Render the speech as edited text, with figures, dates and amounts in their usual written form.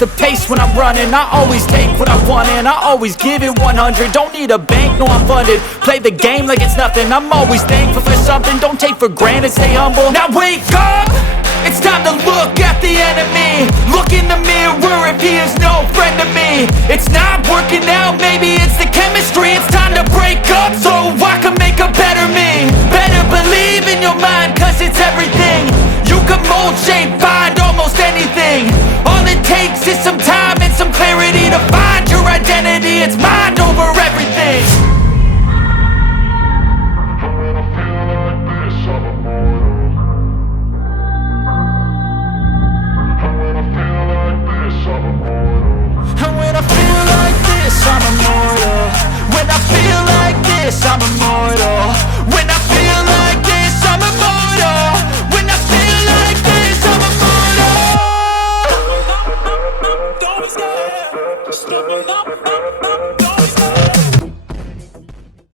the pace when I'm running. I always take what I want and I always give it 100. Don't need a bank, no I'm funded. Play the game like it's nothing. I'm always thankful for something. Don't take for granted, stay humble. Now wake up, it's time to look at the enemy. Look in the mirror if he is no friend to me. It's not working out, maybe it's the chemistry. It's time to break up so I can make a better me. Better believe in your mind, cause it's everything. You can mold, shape, find almost anything. All it takes is some time and some clarity to find your identity. It's mind over everything. And when I feel like this, I'm immortal. When I feel like this, I'm immortal. When I feel like this, I'm immortal. When I feel like this, I'm immortal. Don't be scared. Just